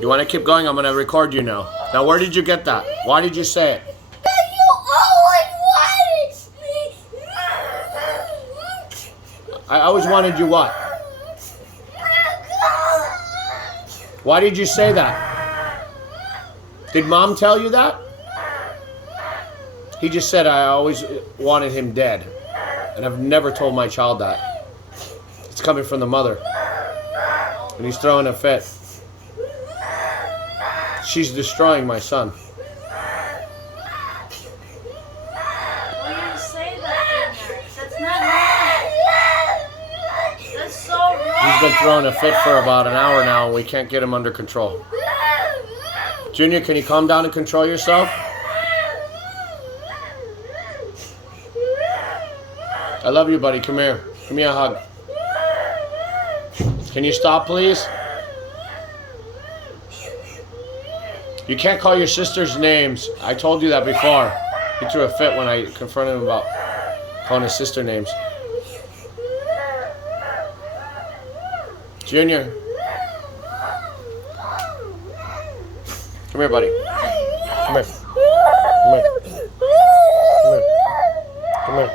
You want to keep going? I'm going to record you now. Now, where did you get that? Why did you say it? You always wanted me. I always wanted you what? Why did you say that? Did Mom tell you that? He just said I always wanted him dead. And I've never told my child that. It's coming from the mother. And he's throwing a fit. She's destroying my son. Why do you say that, Junior? That's not right. That's so wrong. He's been throwing a fit for about an hour now and we can't get him under control. Junior, can you calm down and control yourself? I love you, buddy. Come here. Give me a hug. Can you stop, please? You can't call your sisters names. I told you that before. He threw a fit when I confronted him about calling his sister names. Junior. Come here, buddy. Come here. Come here. Come here. Come here.